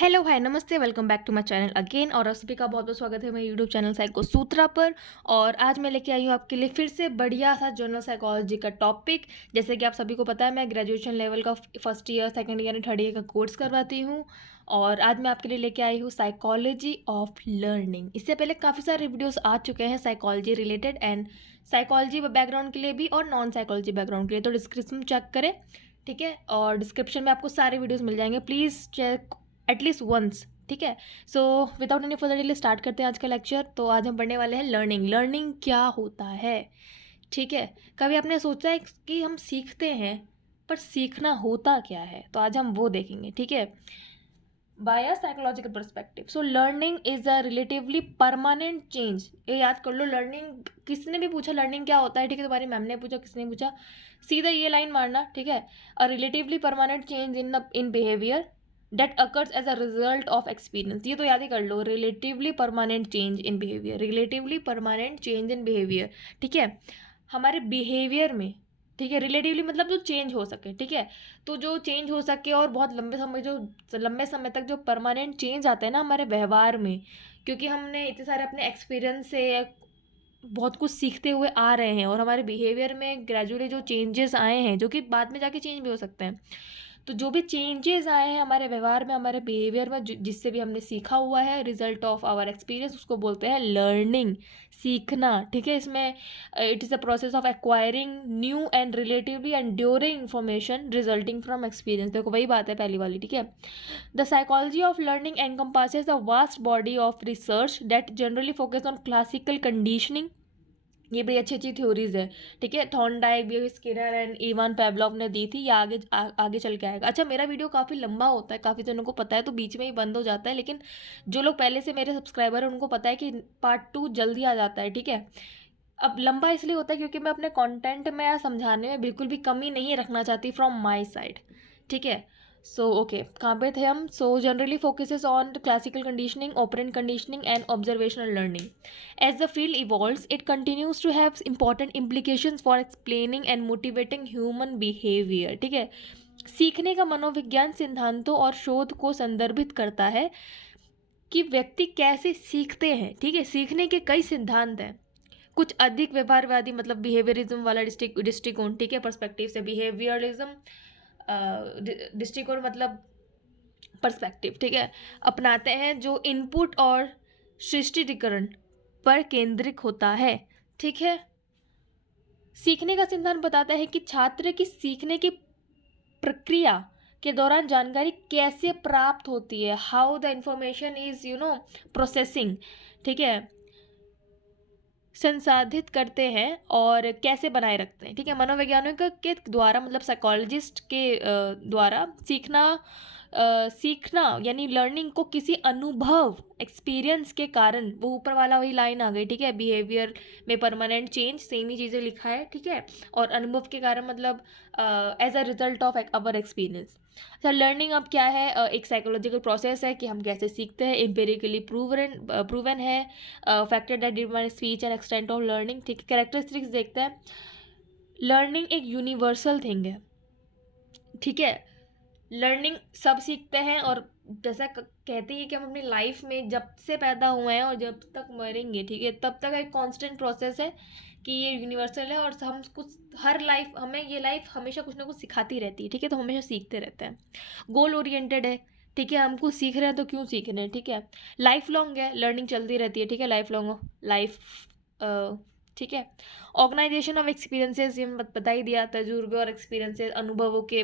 Hello hi नमस्ते welcome back to my channel again और आप सभी का बहुत बहुत स्वागत है मेरे यूट्यूब चैनल साइको सूत्रा पर। और आज मैं लेके आई हूँ आपके लिए फिर से बढ़िया सा जनरल साइकोलॉजी का टॉपिक। जैसे कि आप सभी को पता है मैं ग्रेजुएशन लेवल का first year second year and third year का कोर्स करवाती हूँ। और आज मैं आपके लिए लेके आई हूँ साइकोलॉजी ऑफ लर्निंग। इससे पहले काफ़ी सारे वीडियोज़ आ चुके हैं psychology related and psychology background के लिए भी और नॉन साइकोलॉजी बैकग्राउंड के लिए, तो डिस्क्रिप्शन चेक करें, ठीक है। और डिस्क्रिप्शन में आपको सारे वीडियोज़ मिल जाएंगे, प्लीज़ चेक एटलीस्ट वंस, ठीक है। So without any further delay start करते हैं आज का लेक्चर। तो आज हम पढ़ने वाले हैं लर्निंग। लर्निंग क्या होता है, ठीक है। कभी आपने सोचा है कि हम सीखते हैं पर सीखना होता क्या है, तो आज हम वो देखेंगे, ठीक है, by a psychological perspective. So learning is a relatively permanent change. ये याद कर लो, लर्निंग किसने भी पूछा लर्निंग क्या होता है, ठीक है, तुम्हारी मैम ने पूछा, किसने पूछा, सीधा ये लाइन मारना, ठीक है। अ relatively permanent change in behaviour that occurs as a result of experience। ये तो याद ही कर लो, relatively permanent change in behaviour, relatively permanent change in behaviour, ठीक है, हमारे बिहेवियर में, ठीक है। रिलेटिवली मतलब जो चेंज हो सके, ठीक है। तो जो चेंज हो सके और बहुत लंबे समय तक जो परमानेंट चेंज आते हैं ना हमारे व्यवहार में, क्योंकि हमने इतने सारे अपने एक्सपीरियंस से बहुत कुछ सीखते हुए आ रहे हैं और हमारे बिहेवियर में ग्रेजुअली जो चेंजेस आए हैं, जो कि बाद में जाके चेंज भी हो सकते हैं, तो जो भी चेंजेस आए हैं हमारे व्यवहार में, हमारे बिहेवियर में, जिससे भी हमने सीखा हुआ है, रिजल्ट ऑफ आवर एक्सपीरियंस, उसको बोलते हैं लर्निंग, सीखना, ठीक है। इसमें it is the process of acquiring new and relatively enduring information resulting from experience. देखो वही बात है पहली वाली, ठीक है। The psychology of learning encompasses the vast body of research that generally focus on classical conditioning. ये बड़ी अच्छी अच्छी थ्योरीज है, ठीक है। Thorndike, B Skinner and Ivan Pavlov ने दी थी। ये आगे चल के आएगा। अच्छा, मेरा वीडियो काफ़ी लंबा होता है, काफ़ी जनों को पता है, तो बीच में ही बंद हो जाता है, लेकिन जो लोग पहले से मेरे सब्सक्राइबर हैं उनको पता है कि पार्ट 2 जल्दी आ जाता है, ठीक है। अब लंबा इसलिए होता है क्योंकि मैं अपने कंटेंट में या समझाने में बिल्कुल भी कमी नहीं रखना चाहती फ्रॉम माय साइड, ठीक है। सो ओके, कहाँ पे थे हम। So generally focuses on classical conditioning, operant conditioning and observational learning. As the field evolves it continues to have important implications for explaining and motivating human behaviour, ठीक है। सीखने का मनोविज्ञान सिद्धांतों और शोध को संदर्भित करता है कि व्यक्ति कैसे सीखते हैं, ठीक है। सीखने के कई सिद्धांत हैं, कुछ अधिक व्यवहारवादी मतलब बिहेवियरिज्म वाला दृष्टिकोण, ठीक है, पर्सपेक्टिव से। बिहेवियरिज्म दृष्टिकोण मतलब पर्सपेक्टिव, ठीक है, अपनाते हैं, जो इनपुट और सृष्टिकरण पर केंद्रित होता है, ठीक है। सीखने का सिद्धांत बताता है कि छात्र की सीखने की प्रक्रिया के दौरान जानकारी कैसे प्राप्त होती है, how the information is processing, ठीक है, संसाधित करते हैं और कैसे बनाए रखते हैं, ठीक है। मनोवैज्ञानिकों के द्वारा मतलब साइकोलॉजिस्ट के द्वारा सीखना यानी लर्निंग को किसी अनुभव एक्सपीरियंस के कारण, वो ऊपर वाला वही लाइन आ गई, ठीक है। बिहेवियर में परमानेंट चेंज, सेम ही चीज़ें लिखा है, ठीक है। और अनुभव के कारण मतलब as a result of our experience. Sir learning अब क्या है, एक साइकोलॉजिकल प्रोसेस है कि हम कैसे सीखते हैं, एम्पेरिकली प्रूवन है, factor that determine speech and extent of learning, ठीक है। कैरेक्टरिस्टिक्स देखते हैं। लर्निंग एक यूनिवर्सल थिंग है, ठीक है। लर्निंग सब सीखते हैं और जैसा कहते हैं कि हम अपनी लाइफ में जब से पैदा हुए हैं और जब तक मरेंगे, ठीक है, तब तक एक कांस्टेंट प्रोसेस है कि ये यूनिवर्सल है और हम कुछ हर लाइफ हमें ये लाइफ हमेशा कुछ ना कुछ सिखाती रहती है, ठीक है। तो हमेशा सीखते रहते हैं, गोल ओरिएंटेड है, ठीक है। हम कुछ सीख रहे हैं तो क्यों सीख रहे हैं, ठीक है। लाइफ लॉन्ग है, लर्निंग चलती रहती है, ठीक है, लाइफ लॉन्ग लाइफ, ठीक है। ऑर्गेनाइजेशन ऑफ एक्सपीरियंसेस, ये बता ही दिया, तजुर्बे और एक्सपीरियंसेस, अनुभवों के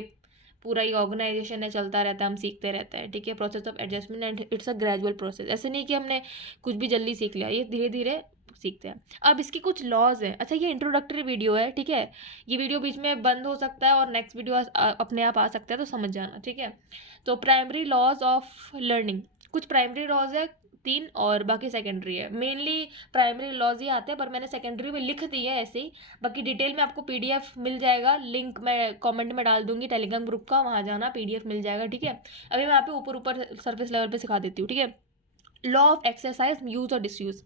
पूरा ही ऑर्गेनाइजेशन है, चलता रहता है, हम सीखते रहते हैं, ठीक है। Process of adjustment and it's a gradual process. ऐसे नहीं कि हमने कुछ भी जल्दी सीख लिया, ये धीरे धीरे सीखते हैं। अब इसकी कुछ लॉज हैं। अच्छा, ये इंट्रोडक्टरी वीडियो है, ठीक है। ये वीडियो बीच में बंद हो सकता है और नेक्स्ट वीडियो अपने आप आ सकता है, तो समझ जाना, ठीक है। तो प्राइमरी लॉज ऑफ लर्निंग, कुछ प्राइमरी लॉज है 3 और बाकी सेकेंडरी है। मेनली प्राइमरी लॉज ही आते हैं, पर मैंने सेकेंडरी में लिख दी है ऐसे ही। बाकी डिटेल में आपको पीडीएफ मिल जाएगा, लिंक मैं कमेंट में डाल दूंगी टेलीग्राम ग्रुप का, वहाँ जाना, पीडीएफ मिल जाएगा, ठीक है। अभी मैं यहाँ पे ऊपर ऊपर सरफेस लेवल पे सिखा देती हूँ, ठीक है। लॉ ऑफ एक्सरसाइज, यूज और डिसयूज।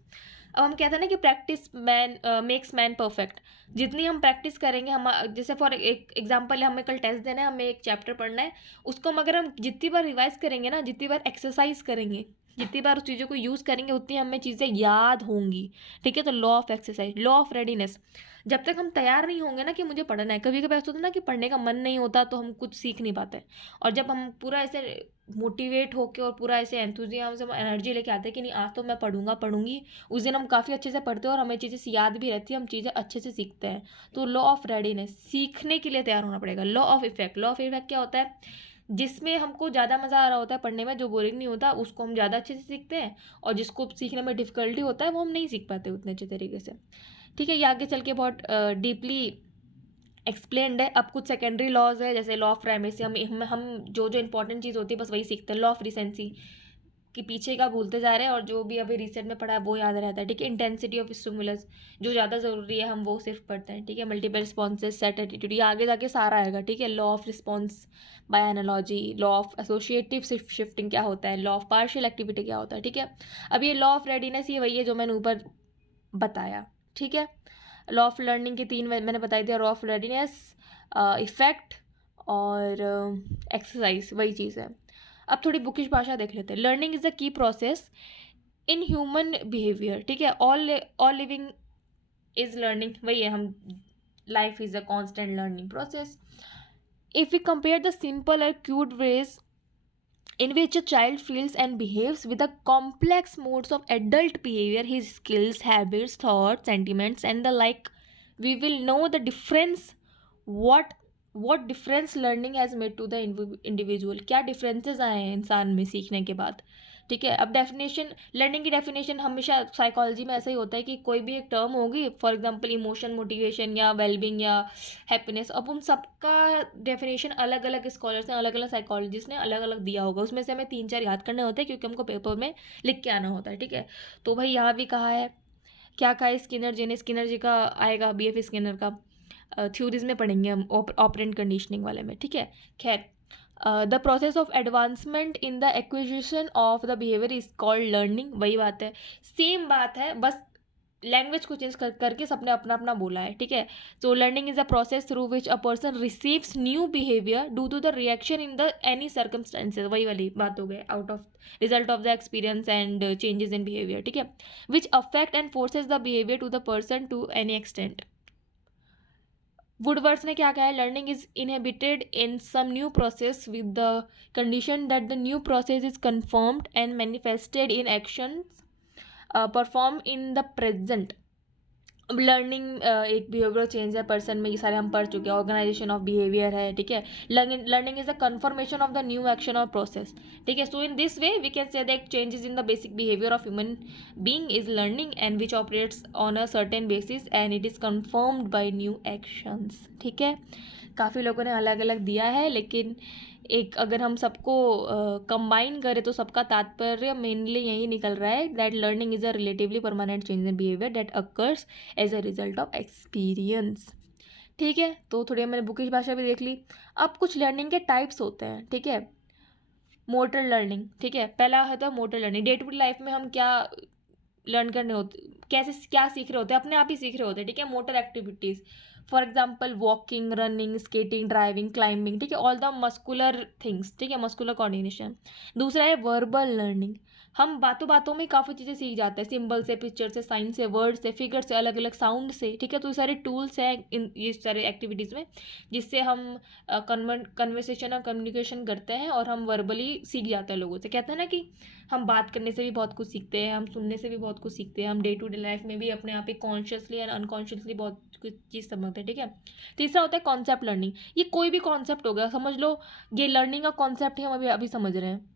अब हम कहते हैं ना कि practice man makes man perfect. जितनी हम प्रैक्टिस करेंगे, हम जैसे फॉर एक एग्जांपल है, हमें कल टेस्ट देना है, हमें एक चैप्टर पढ़ना है, उसको अगर हम जितनी बार रिवाइज करेंगे ना, जितनी बार एक्सरसाइज करेंगे, जितनी बार उस चीज़ों को यूज़ करेंगे, उतनी हमें चीज़ें याद होंगी। ठीक है, तो law of exercise, law of readiness. जब तक हम तैयार नहीं होंगे ना कि मुझे पढ़ना है, कभी कभी ऐसा होता है ना कि पढ़ने का मन नहीं होता तो हम कुछ सीख नहीं पाते। और जब हम पूरा ऐसे मोटिवेट होके और पूरा ऐसे एंथुजियाज्म एनर्जी लेके आते हैं कि नहीं आज तो मैं पढ़ूंगा पढ़ूंगी, उस दिन हम काफ़ी अच्छे से पढ़ते हैं और हमें चीज़ें याद भी रहती है, हम चीज़ें अच्छे से सीखते हैं। तो लॉ ऑफ रेडीनेस, सीखने के लिए तैयार होना पड़ेगा। Law of effect, law of effect क्या होता है? जिसमें हमको ज़्यादा मज़ा आ रहा होता है पढ़ने में, जो बोरिंग नहीं होता, उसको हम ज़्यादा अच्छे से सीखते हैं, और जिसको सीखने में डिफ़िकल्टी होता है वो हम नहीं सीख पाते उतने अच्छे तरीके से। ठीक है, ये आगे चल के बहुत डीपली एक्सप्लेन्ड है। अब कुछ सेकेंडरी लॉज है, जैसे लॉ ऑफ प्राइमेसी, हम जो जो इंपॉर्टेंट चीज़ होती है बस वही सीखते हैं। लॉ ऑफ रिसेंसी कि पीछे का भूलते जा रहे हैं और जो भी अभी रिसेंट में पढ़ा है वो याद रहता है। ठीक है, इंटेंसिटी ऑफ स्टिमुलस, जो ज़्यादा ज़रूरी है हम वो सिर्फ पढ़ते हैं। ठीक है, मल्टीपल रिस्पॉन्सेज, सेट एटीट्यूड, ये आगे जाके सारा आएगा। ठीक है, law of response by analogy, law of associative shifting क्या होता है, लॉ ऑफ पार्शियल एक्टिविटी क्या होता है। ठीक है, अब ये लॉ ऑफ रेडीनेस ये वही है जो मैंने ऊपर बताया। ठीक है, लॉ ऑफ लर्निंग की तीन मैंने बताई थी, लॉ ऑफ रेडीनेस, इफेक्ट और एक्सरसाइज, वही चीज़ है। अब थोड़ी बुकिश भाषा देख लेते हैं। लर्निंग इज़ अ की प्रोसेस इन ह्यूमन बिहेवियर। ठीक है, ऑल लिविंग इज लर्निंग, वही है, हम life is a constant learning process. If we compare the simple और cute ways in which a child feels and behaves with the complex modes of adult behavior, his skills, habits, thoughts, sentiments, and the like, we will know the difference. what difference learning has made to the individual, क्या differences आए हैं इंसान में सीखने के बाद। ठीक है, अब डेफिनेशन, लर्निंग की डेफिनेशन हमेशा साइकोलॉजी में ऐसा ही होता है कि कोई भी एक टर्म होगी, फॉर एग्जांपल इमोशन, मोटिवेशन या वेलबींग या हैप्पीनेस, अब उन सबका डेफिनेशन अलग अलग स्कॉलर्स ने, अलग अलग साइकोलॉजिस्ट ने अलग अलग दिया होगा, उसमें से हमें 3-4 याद करने होते हैं क्योंकि हमको पेपर में लिख के आना होता है। ठीक है, तो भाई यहाँ भी कहा है, क्या कहा है, स्किनर जी ने, स्किनर जी का आएगा BF स्किनर का, थ्योरीज में पढ़ेंगे हम ऑपरेंट कंडीशनिंग वाले में। ठीक है, खैर, the process of advancement in the acquisition of the behaviour is called learning, वही बात है, सेम बात है, बस लैंग्वेज को चेंज करके सबने अपना अपना बोला है। ठीक है, so learning is a process through which a person receives new behaviour due to the reaction in the any circumstances, वही वाली बात हो गई, out of result of the experience and changes in behaviour. ठीक है, which affect and forces the behaviour to the person to any extent. Woodwards ने क्या कहा है, learning is inhabited in some new process with the condition that the new process is confirmed and manifested in action perform in the present. अब learning एक behaviour change है person में, ये सारे हम पढ़ चुके हैं, ऑर्गेनाइजेशन ऑफ बिहेवियर है। ठीक है, learning is the confirmation of the new action और प्रोसेस। ठीक है, so in this way we can say that changes in the basic behaviour of human being is learning and which operates on a certain basis and it is confirmed by new actions. ठीक है, काफ़ी लोगों ने अलग अलग दिया है, लेकिन एक अगर हम सबको कंबाइन करें तो सबका तात्पर्य मेनली यही निकल रहा है that learning is a relatively permanent change in behaviour that occurs as a result of experience. ठीक है, तो थोड़ी मैंने बुकिश भाषा भी देख ली। अब कुछ लर्निंग के टाइप्स होते हैं। ठीक है, मोटर लर्निंग। ठीक है, पहला है तो motor learning, day to day life में हम क्या लर्न करने होते, कैसे क्या सीख रहे होते हैं, अपने आप ही सीख रहे होते हैं। ठीक है, motor activities, for example walking, running, skating, driving, climbing. ठीक है, ऑल द मस्कुलर थिंग्स। ठीक है, मस्कुलर कोऑर्डिनेशन। दूसरा है वर्बल लर्निंग, हम बातों बातों में काफ़ी चीज़ें सीख जाते हैं, सिंबल से, पिक्चर से, साइन से, वर्ड से, फिगर से, अलग अलग साउंड से। ठीक है, तो ये सारे टूल्स हैं इन ये सारे एक्टिविटीज़ में, जिससे हम कन्वर्सेशन और कम्युनिकेशन करते हैं और हम वर्बली सीख जाते हैं लोगों से। कहते हैं ना कि हम बात करने से भी बहुत कुछ सीखते हैं, हम सुनने से भी बहुत कुछ सीखते हैं, हम डे टू डे लाइफ में भी अपने आप ही कॉन्शियसली एंड अनकॉन्शियसली बहुत कुछ चीज़ समझते हैं। ठीक है, तीसरा होता है कॉन्सेप्ट लर्निंग, ये कोई भी कॉन्सेप्ट हो गया, समझ लो ये लर्निंग का कॉन्सेप्ट ही हम अभी अभी समझ रहे हैं।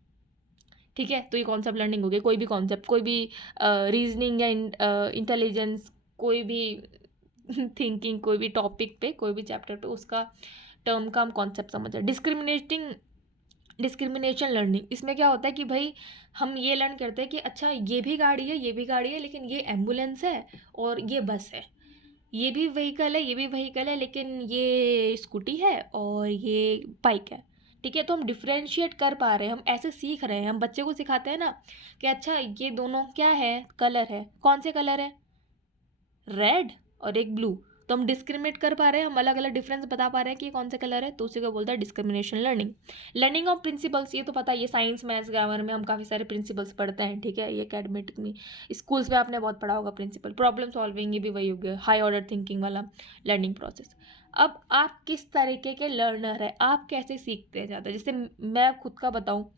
ठीक है, तो ये कॉन्सेप्ट लर्निंग हो गई, कोई भी कॉन्सेप्ट, कोई भी रीजनिंग या इंटेलिजेंस, कोई भी थिंकिंग, कोई भी टॉपिक पे, कोई भी चैप्टर पे, उसका टर्म का हम कॉन्सेप्ट समझ रहे हैं। डिस्क्रिमिनेशन लर्निंग, इसमें क्या होता है कि भाई हम ये लर्न करते हैं कि अच्छा ये भी गाड़ी है, ये भी गाड़ी है, लेकिन ये एम्बुलेंस है और ये बस है, ये भी व्हीकल है, ये भी व्हीकल है, लेकिन ये स्कूटी है और ये बाइक है। ठीक है, तो हम डिफ्रेंशिएट कर पा रहे हैं, हम ऐसे सीख रहे हैं। हम बच्चे को सिखाते हैं ना कि अच्छा ये दोनों क्या है, कलर है, कौन से कलर है, रेड और एक ब्लू, तो हम डिस्क्रिमिनेट कर पा रहे हैं, हम अलग अलग डिफरेंस बता पा रहे हैं कि ये कौन सा कलर है, तो उसी को बोलता है discrimination learning. Learning of principles, ये तो पता है, ये साइंस मैथ्स ग्रामर में हम काफ़ी सारे प्रिंसिपल्स पढ़ते हैं, ठीक है, ये एकेडमिक में स्कूल्स में आपने बहुत पढ़ा होगा प्रिंसिपल। प्रॉब्लम सॉल्विंग, ये भी वही हो गया, हाई ऑर्डर थिंकिंग वाला लर्निंग प्रोसेस। अब आप किस तरीके के लर्नर है, आप कैसे सीखते हैं ज़्यादा, जैसे मैं खुद का बताऊँ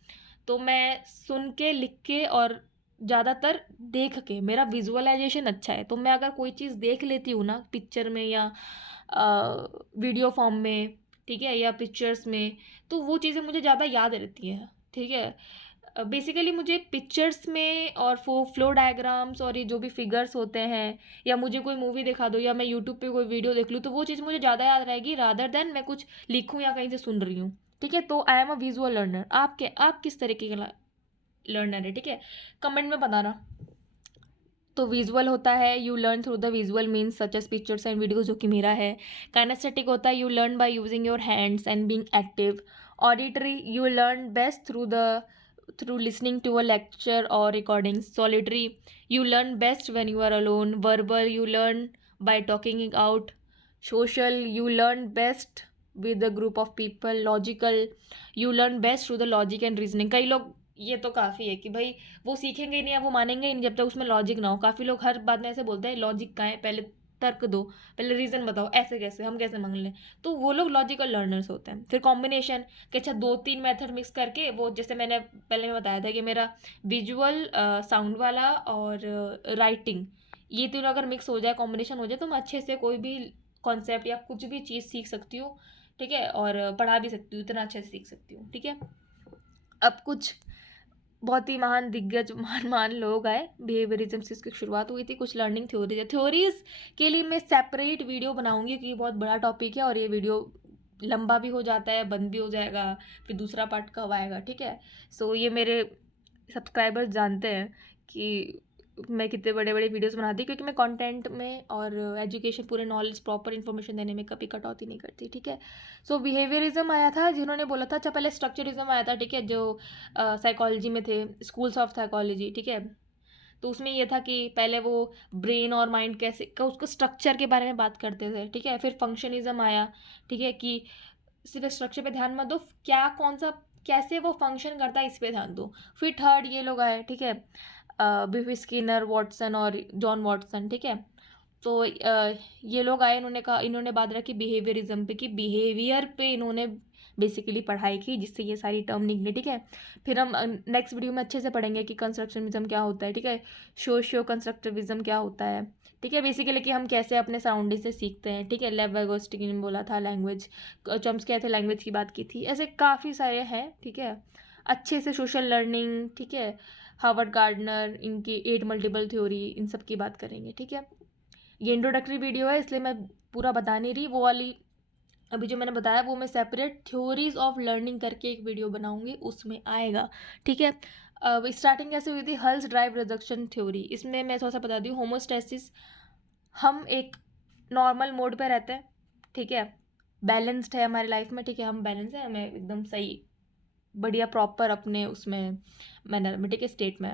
तो मैं सुन के, लिख के और ज़्यादातर देख के, मेरा विजुअलाइजेशन अच्छा है, तो मैं अगर कोई चीज़ देख लेती हूँ ना पिक्चर में या वीडियो फॉर्म में, ठीक है, या पिक्चर्स में, तो वो चीज़ें मुझे ज़्यादा याद रहती हैं, ठीक है। बेसिकली मुझे पिक्चर्स में और फ्लो डायग्राम्स और ये जो भी फिगर्स होते हैं, या मुझे कोई मूवी दिखा दो या मैं यूट्यूब पे कोई वीडियो देख लूँ, तो वो चीज़ मुझे ज़्यादा याद रहेगी रादर देन मैं कुछ लिखूँ या कहीं से सुन रही हूँ, ठीक है। तो I am a visual learner. आप किस तरीके का लर्नर है, ठीक है, कमेंट में बताना। तो विजुअल होता है you learn through the visual means such as pictures and videos, जो कि मेरा है। काइनेस्थेटिक होता है you learn by using your hands and being active. Auditory you learn best through listening to a lecture और recording. Solitary you learn best when you are alone. Verbal you learn by talking it out. Social you learn best with a group of people. Logical you learn best through the logic and reasoning. कई लोग, ये तो काफ़ी है कि भाई वो सीखेंगे ही नहीं या वो मानेंगे ही नहीं जब तक उसमें लॉजिक ना हो। काफ़ी लोग हर बात में ऐसे बोलते हैं लॉजिक कहाँ है, पहले तर्क दो, पहले रीज़न बताओ, ऐसे कैसे, हम कैसे मान लें, तो वो लोग लॉजिकल लर्नर्स होते हैं। फिर कॉम्बिनेशन कि अच्छा 2-3 मेथड मिक्स करके, वो जैसे मैंने पहले में बताया था कि मेरा विजुअल, साउंड वाला और राइटिंग, ये तीनों अगर मिक्स हो जाए, कॉम्बिनेशन हो जाए, तो मैं अच्छे से कोई भी कॉन्सेप्ट या कुछ भी चीज़ सीख सकती हूँ, ठीक है, और पढ़ा भी सकती हूँ, इतना अच्छे से सीख सकती हूँ, ठीक है। अब कुछ बहुत ही महान दिग्गज महान लोग आए, बिहेवियरिज्म से इसकी शुरुआत हुई थी। कुछ लर्निंग थ्योरीज है, थ्योरीज के लिए मैं सेपरेट वीडियो बनाऊंगी क्योंकि बहुत बड़ा टॉपिक है और ये वीडियो लंबा भी हो जाता है, बंद भी हो जाएगा, फिर दूसरा पार्ट कब आएगा, ठीक है। सो ये मेरे सब्सक्राइबर्स जानते हैं कि मैं कितने बड़े बड़े वीडियोस बनाती, क्योंकि मैं कंटेंट में और एजुकेशन, पूरे नॉलेज, प्रॉपर इन्फॉर्मेशन देने में कभी कटौती नहीं करती, ठीक है। सो बिहेवियरिज्म आया था, जिन्होंने बोला था, अच्छा पहले स्ट्रक्चरिज्म आया था, ठीक है, जो साइकोलॉजी में थे, स्कूल्स ऑफ साइकोलॉजी, ठीक है। तो उसमें ये था कि पहले वो ब्रेन और माइंड कैसे का, उसको स्ट्रक्चर के बारे में बात करते थे, ठीक है। फिर फंक्शनिज्म आया, ठीक है, कि सिर्फ स्ट्रक्चर पे ध्यान मत दो, क्या कौन सा कैसे वो फंक्शन करता है इस पे ध्यान दो। फिर थर्ड ये लोग आए, ठीक है, बिफी स्किनर, वॉटसन और जॉन वॉटसन, ठीक है। तो ये लोग आए, इन्होंने कहा, इन्होंने बात रखी बिहेवियरिज्म पे, कि बिहेवियर पे इन्होंने बेसिकली पढ़ाई की, जिससे ये सारी टर्म निकली, ठीक है। फिर हम नेक्स्ट वीडियो में अच्छे से पढ़ेंगे कि कंस्ट्रक्शनिज्म क्या होता है, ठीक है, सोशियो कंस्ट्रक्टिविज्म क्या होता है, ठीक है, बेसिकली कि हम कैसे अपने सराउंडिंग से सीखते हैं, ठीक है। लेव वाइगोस्टी ने बोला था लैंग्वेज, चॉम्स्की आए थे, लैंग्वेज की बात की थी, ऐसे काफ़ी सारे हैं, ठीक है, अच्छे से। सोशल लर्निंग, ठीक है, हार्वर्ड गार्डनर, इनकी 8 मल्टीपल थ्योरी, इन सब की बात करेंगे, ठीक है। ये इंट्रोडक्टरी वीडियो है, इसलिए मैं पूरा बता नहीं रही, वो वाली अभी जो मैंने बताया वो मैं सेपरेट थ्योरीज ऑफ लर्निंग करके एक वीडियो बनाऊंगी, उसमें आएगा, ठीक है। अब स्टार्टिंग कैसे हुई थी, हल्स ड्राइव रिडक्शन थ्योरी, इसमें मैं थोड़ा सा बता दूँ। होमोस्टैसिस, हम एक नॉर्मल मोड पे रहते हैं, ठीक है, बैलेंस्ड है हमारी लाइफ में, ठीक है, हम बैलेंस है, हमें एकदम सही, बढ़िया, प्रॉपर अपने उसमें मैनर में, ठीक है, स्टेट में।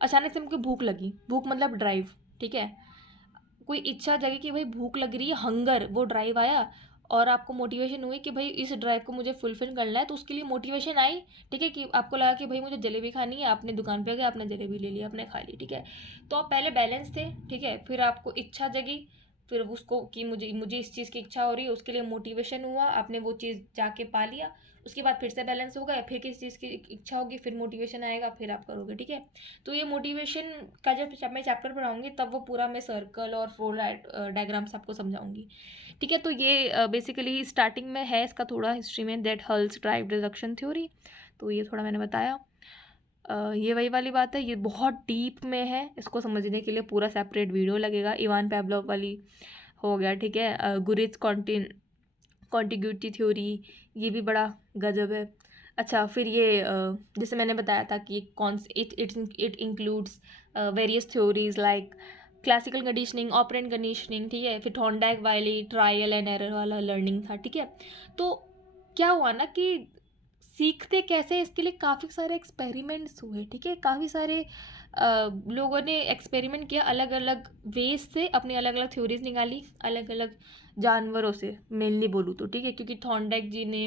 अचानक से हमको भूख लगी, भूख मतलब ड्राइव, ठीक है, कोई इच्छा जगी कि भाई भूख लग रही है, हंगर, वो ड्राइव आया, और आपको मोटिवेशन हुई कि भाई इस ड्राइव को मुझे फुलफिल करना है, तो उसके लिए मोटिवेशन आई, ठीक है, कि आपको लगा कि भाई मुझे जलेबी खानी है, आपने दुकान पे गए, आपने जलेबी ले ली, आपने खा ली, ठीक है। तो आप पहले बैलेंस थे, ठीक है, फिर आपको इच्छा जगी, फिर उसको कि मुझे मुझे इस चीज़ की इच्छा हो रही है, उसके लिए मोटिवेशन हुआ, आपने वो चीज़ जाके पा लिया, उसके बाद फिर से बैलेंस होगा, फिर किस चीज़ की इच्छा होगी, फिर मोटिवेशन आएगा, फिर आप करोगे, ठीक है। तो ये मोटिवेशन का जब मैं चैप्टर पढ़ाऊंगी तब वो पूरा मैं सर्कल और फ्लो डायग्राम्स आपको समझाऊंगी, ठीक है। तो ये बेसिकली स्टार्टिंग में है, इसका थोड़ा हिस्ट्री में, that hulls drive reduction theory, तो ये थोड़ा मैंने बताया। ये वही वाली बात है, ये बहुत डीप में है, इसको समझने के लिए पूरा सेपरेट वीडियो लगेगा। इवान पैवलोव वाली हो गया, ठीक है, गुरिच कॉन्टिग्यूटी थ्योरी, ये भी बड़ा गजब है। अच्छा, फिर ये जैसे मैंने बताया था कि कौन it includes various theories like classical conditioning, operant conditioning, ठीक है। फिर थॉर्नडाइक वाली ट्रायल एंड एरर वाला लर्निंग था, ठीक है। तो क्या हुआ ना कि सीखते कैसे हैं, इसके लिए काफ़ी सारे एक्सपेरिमेंट्स हुए, ठीक है। काफ़ी सारे लोगों ने एक्सपेरिमेंट किया, अलग अलग वेज से अपनी अलग अलग थ्योरीज निकाली, अलग अलग जानवरों से मेनली बोलूँ तो, ठीक है। क्योंकि थॉर्नडाइक जी ने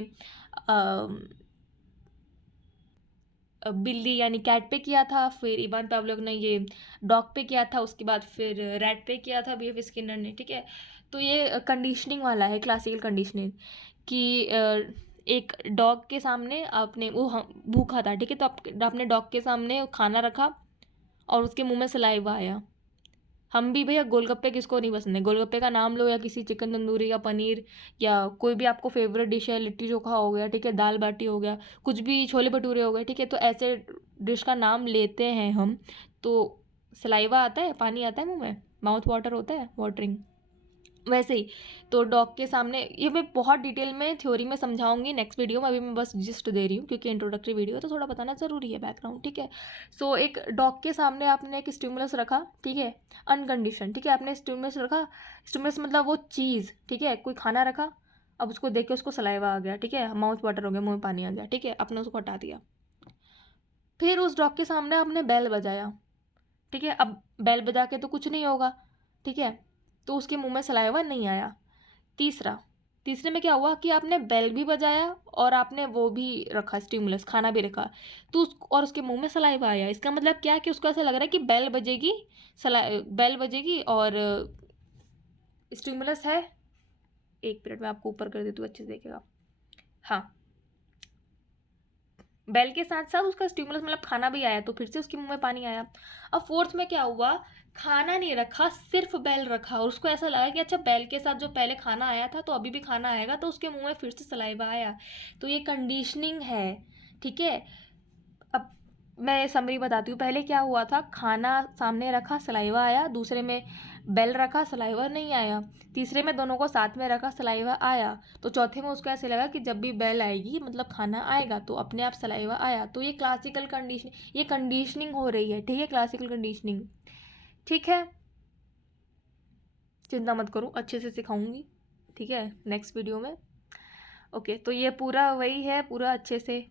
बिल्ली यानी कैट पे किया था, फिर इवान पावलोव ने ये डॉग पे किया था, उसके बाद फिर रैट पे किया था बीएफ स्किनर ने, ठीक है। तो ये कंडीशनिंग वाला है, क्लासिकल कंडीशनिंग, कि एक डॉग के सामने आपने वो भूखा था, ठीक है, तो आपने डॉग के सामने खाना रखा और उसके मुंह में सलाइवा आया। हम भी भैया, गोलगप्पे किसको नहीं पसंद है, गोलगप्पे का नाम लो या किसी चिकन तंदूरी या पनीर या कोई भी आपको फेवरेट डिश है, लिट्टी चोखा हो गया, ठीक है, दाल बाटी हो गया, कुछ भी, छोले भटूरे हो गए, ठीक है, तो ऐसे डिश का नाम लेते हैं हम तो सलाइवा आता है, पानी आता है मुंह में, माउथ वाटर होता है, वाटरिंग। वैसे ही तो डॉग के सामने, ये मैं बहुत डिटेल में थ्योरी में समझाऊंगी नेक्स्ट वीडियो में, अभी मैं बस जिस्ट दे रही हूँ क्योंकि इंट्रोडक्टरी वीडियो है तो थोड़ा बताना ज़रूरी है बैकग्राउंड, ठीक है। सो एक डॉग के सामने आपने एक स्टिमुलस रखा, ठीक है, अनकंडीशन, ठीक है, आपने स्टिमुलस रखा, स्टिमुलस मतलब वो चीज़, ठीक है, कोई खाना रखा, अब उसको देख के उसको सलाइवा आ गया, ठीक है, माउथ वाटर हो गया, मुँह में पानी आ गया, ठीक है, आपने उसको हटा दिया। फिर उस डॉग के सामने आपने बेल बजाया, ठीक है, अब बेल बजा के तो कुछ नहीं होगा, ठीक है, तो उसके मुंह में सलाइवा नहीं आया। तीसरे में क्या हुआ कि आपने बेल भी बजाया और आपने वो भी रखा, स्टिमुलस, खाना भी रखा, तो और उसके मुंह में सलाइवा आया। इसका मतलब क्या है कि उसको ऐसा लग रहा है कि बेल बजेगी, बेल बजेगी और स्टिमुलस है। एक मिनट में आपको ऊपर कर देती हूँ, अच्छे से देखेगा। हाँ, बेल के साथ साथ उसका स्टिमुलस मतलब खाना भी आया, तो फिर से उसके मुंह में पानी आया। अब फोर्थ में क्या हुआ, खाना नहीं रखा, सिर्फ बेल रखा और उसको ऐसा लगा कि अच्छा बेल के साथ जो पहले खाना आया था तो अभी भी खाना आएगा, तो उसके मुंह में फिर से सलाइवा आया। तो ये कंडीशनिंग है, ठीक है। अब मैं समरी बताती हूँ, पहले क्या हुआ था, खाना सामने रखा, सलाइवा आया, दूसरे में बेल रखा, सलाइवा नहीं आया, तीसरे में दोनों को साथ में रखा, सलाइवा आया, तो चौथे में उसको ऐसे लगा कि जब भी बेल आएगी मतलब खाना आएगा, तो अपने आप सलाइवा आया। तो ये क्लासिकल कंडीशनिंग, ये कंडीशनिंग हो रही है, ठीक है, क्लासिकल कंडीशनिंग, ठीक है। चिंता मत करो, अच्छे से सिखाऊंगी, ठीक है, नेक्स्ट वीडियो में। ओके, तो ये पूरा वही है, पूरा अच्छे से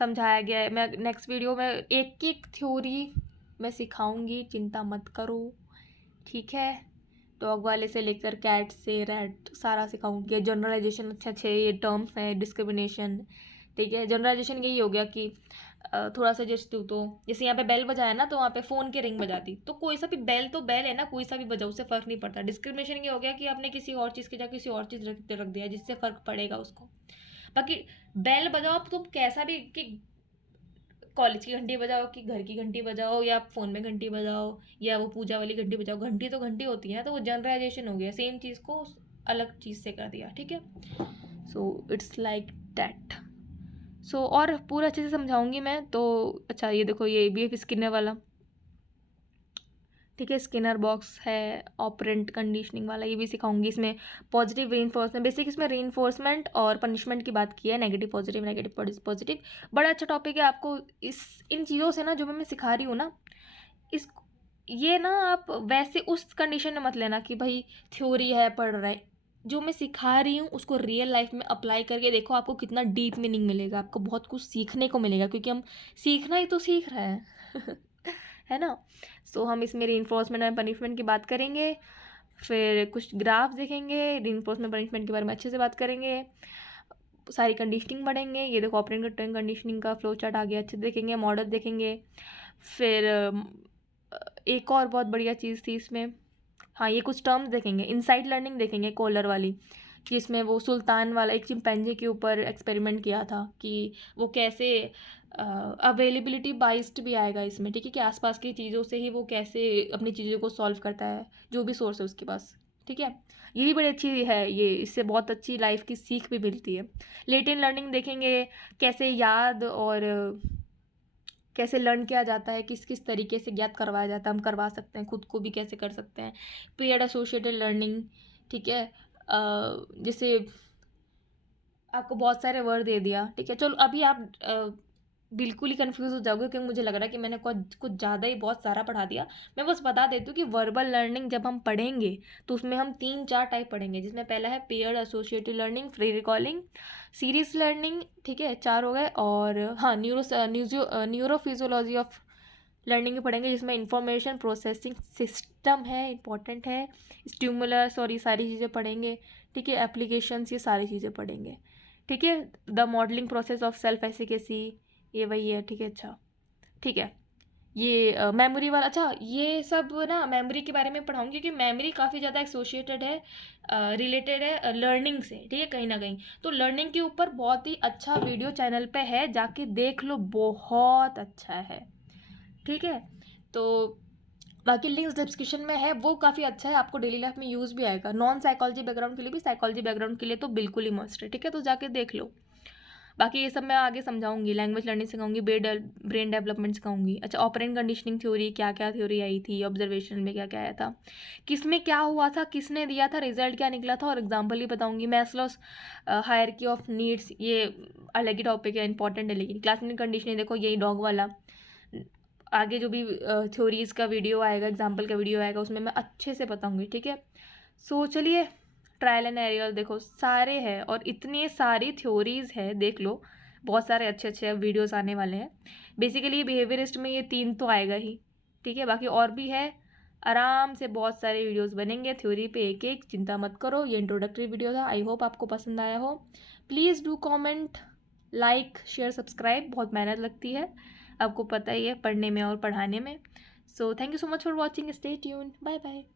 समझाया गया है। मैं नेक्स्ट वीडियो में एक एक थ्योरी मैं सिखाऊंगी, चिंता मत करो, ठीक है। डॉग वाले से लेकर कैट से रैट सारा सिखाऊंगी। जनरलाइजेशन अच्छे अच्छे ये टर्म्स हैं, डिस्क्रिमिनेशन, ठीक है। जनरलाइजेशन यही हो गया कि थोड़ा सा जस्ट दूँ तो जैसे यहाँ पे बेल बजाया ना, तो वहाँ पे फ़ोन की रिंग बजा दी, तो कोई सा भी बेल तो बेल है ना, कोई सा भी बजाओ, उससे फ़र्क नहीं पड़ता। डिस्क्रिमिनेशन ये हो गया कि आपने किसी और चीज़ की जगह किसी और चीज़ रख दिया जिससे फ़र्क पड़ेगा उसको। बाकी बेल बजाओ आप, तुम कैसा भी, कि कॉलेज की घंटी बजाओ कि घर की घंटी बजाओ या फ़ोन में घंटी बजाओ या वो पूजा वाली घंटी बजाओ, घंटी तो घंटी होती है ना, तो वो जनरलाइजेशन हो गया, सेम चीज़ को अलग चीज़ से कर दिया, ठीक है। So it's like that. So और पूरा अच्छे से समझाऊंगी मैं तो। अच्छा ये देखो, ये बीएफ स्किनर वाला, ठीक है, स्किनर बॉक्स है, ऑपरेंट कंडीशनिंग वाला, ये भी सिखाऊंगी। इसमें पॉजिटिव रीइंफोर्समेंट, बेसिक इसमें रीइंफोर्समेंट और पनिशमेंट की बात की है, नेगेटिव पॉजिटिव, नेगेटिव पॉजिटिव। बड़ा अच्छा टॉपिक है। आपको इन चीज़ों से ना जो मैं सिखा रही हूँ ना, इस ये ना आप वैसे उस कंडीशन में मत लेना कि भाई थ्योरी है, पढ़ रहा है। जो मैं सिखा रही हूँ उसको रियल लाइफ में अप्लाई करके देखो, आपको कितना डीप मीनिंग मिलेगा, आपको बहुत कुछ सीखने को मिलेगा, क्योंकि हम सीखना ही तो सीख रहे हैं है ना। सो हम इसमें रीइंफोर्समेंट एंड पनिशमेंट की बात करेंगे, फिर कुछ ग्राफ देखेंगे, रीइंफोर्समेंट पनिशमेंट के बारे में अच्छे से बात करेंगे, सारी कंडीशनिंग पढ़ेंगे। ये देखो ऑपरेंट कंडीशनिंग का फ्लो चार्ट आ गया, अच्छे से देखेंगे, मॉडल देखेंगे। फिर एक और बहुत बढ़िया चीज़ थी इसमें, हाँ, ये कुछ टर्म्स देखेंगे, इनसाइड लर्निंग देखेंगे, कोलर वाली, कि इसमें वो सुल्तान वाला एक चिंपैंजी के ऊपर एक्सपेरिमेंट किया था कि वो कैसे अवेलेबिलिटी बाइस्ड भी आएगा इसमें, ठीक है, कि आसपास की चीज़ों से ही वो कैसे अपनी चीज़ों को सॉल्व करता है, जो भी सोर्स है उसके पास, ठीक है। ये भी बड़ी अच्छी है, ये इससे बहुत अच्छी लाइफ की सीख भी मिलती है। लेटेंट लर्निंग देखेंगे, कैसे याद और कैसे लर्न किया जाता है, किस किस तरीके से ज्ञात करवाया जाता है, हम करवा सकते हैं, खुद को भी कैसे कर सकते हैं। पेयर्ड एसोसिएटेड लर्निंग, ठीक है, जैसे आपको बहुत सारे वर्ड दे दिया, ठीक है, चलो अभी आप बिल्कुल ही कन्फ्यूज़ हो जाओगे, क्योंकि मुझे लग रहा है कि मैंने कुछ कुछ ज़्यादा ही बहुत सारा पढ़ा दिया। मैं बस बता देती हूँ कि वर्बल लर्निंग जब हम पढ़ेंगे तो उसमें हम 3-4 टाइप पढ़ेंगे, जिसमें पहला है paired associative learning, free recalling, series learning, ठीक है 4 हो गए। और हाँ, न्यूरोफिजियोलॉजी ऑफ लर्निंग भी पढ़ेंगे, जिसमें इंफॉर्मेशन प्रोसेसिंग सिस्टम है, इंपॉर्टेंट है, स्टिमुलस और ये सारी चीज़ें पढ़ेंगे, ठीक है, एप्लीकेशंस, ये सारी चीज़ें पढ़ेंगे, ठीक है। The modelling process of self efficacy, ये वही है, ठीक है, अच्छा, ठीक है। ये मेमोरी वाला, अच्छा ये सब ना मेमोरी के बारे में पढ़ाऊंगी, क्योंकि मेमोरी काफ़ी ज़्यादा एसोसिएटेड है, रिलेटेड है लर्निंग से, ठीक है, कहीं ना कहीं। तो लर्निंग के ऊपर बहुत ही अच्छा वीडियो चैनल पे है, जाके देख लो, बहुत अच्छा है, ठीक है। तो बाकी लिंक्स डिस्क्रिप्शन में है, वो काफ़ी अच्छा है, आपको डेली लाइफ में यूज़ भी आएगा, नॉन साइकोलॉजी बैकग्राउंड के लिए भी, साइकोलॉजी बैकग्राउंड के लिए तो बिल्कुल ही मस्ट है, ठीक है, तो जाके देख लो। बाकी ये सब मैं आगे समझाऊंगी, लैंग्वेज लर्निंग सिखाऊंगी, ब्रेन डेवलपमेंट सिखाऊंगी। अच्छा, ऑपरेंट कंडीशनिंग थ्योरी, क्या क्या थ्योरी आई थी, ऑब्जर्वेशन में क्या क्या आया था, किस में क्या हुआ था, किसने दिया था, रिजल्ट क्या निकला था, और एग्जाम्पल ही बताऊंगी। मैस्लोस हायरार्की ऑफ नीड्स, ये अलग ही टॉपिक है, इंपॉर्टेंट है, लेकिन क्लासिकल कंडीशनिंग देखो, यही डॉग वाला। आगे जो भी थ्योरीज़ का वीडियो आएगा, एग्जाम्पल का वीडियो आएगा, उसमें मैं अच्छे से बताऊंगी, ठीक है। सो चलिए, ट्रायल एंड एरियल देखो सारे हैं, और इतनी सारी थ्योरीज़ है, देख लो, बहुत सारे अच्छे अच्छे वीडियोस आने वाले हैं। बेसिकली बिहेवियरिस्ट में ये 3 तो आएगा ही, ठीक है, बाकी और भी है, आराम से बहुत सारे वीडियोस बनेंगे थ्योरी पे, एक एक, चिंता मत करो। ये इंट्रोडक्टरी वीडियो था, आई होप आपको पसंद आया हो। Please do comment, like, share, subscribe, बहुत मेहनत लगती है, आपको पता ही है, पढ़ने में और पढ़ाने में। So thank you so much for watching, stay tuned, bye bye.